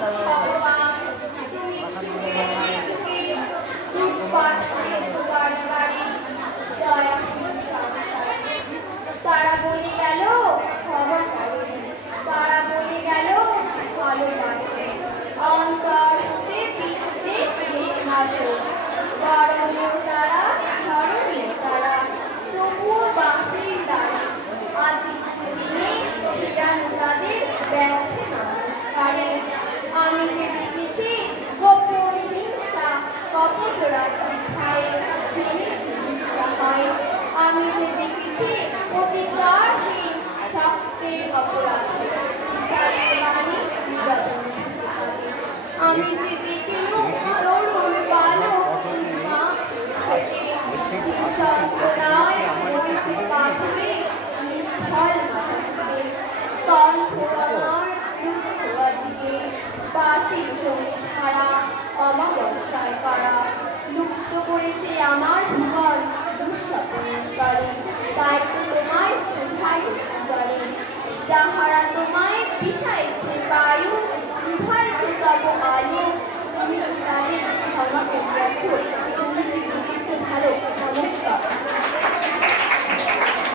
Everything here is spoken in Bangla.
ভগবান তুমি যুগে যুগে দুঃখ পাঠিয়েছ বাড়ি বাড়ি দয়া সংসারে। তারা বলে গেল খবর কারণে, তারা বলে গেল ভালোবাসে অন্তর হতে পিঠতে আসো। বরণীয় তারা স্মরণীয় তারা তবুও বাঁকের দ্বারা আজ দিনে ফিরানো তাদের ব্যর্থ নমস্কারে। আমি যে দেখেছি গোপন হিংসা কপট রাত্রি ছায়ে ভেঙেছি হয়। আমি যে দেখেছি অধিকারহীন শক্তের অপরাধে বাণী নিবেদন। আমি যে দেখিল তরুণ বালক মা যন্ত্রণায় মরেছে পাথরে নিষ্ফল মাথাতে কণ্ঠ আমার দুঃখ আজকে বাসির জমি ছাড়া অমাবস্যায় পাড়া লুপ্ত করেছে আমার জীবন দুঃস্বপ্নের করে। তাই তো তোমায় শ্রদ্ধায় করে যাহারা তোমায় বিষাইছে বায়ু নিভাইছে তব আলো তুমি তাদের ক্ষমা করিয়াছ।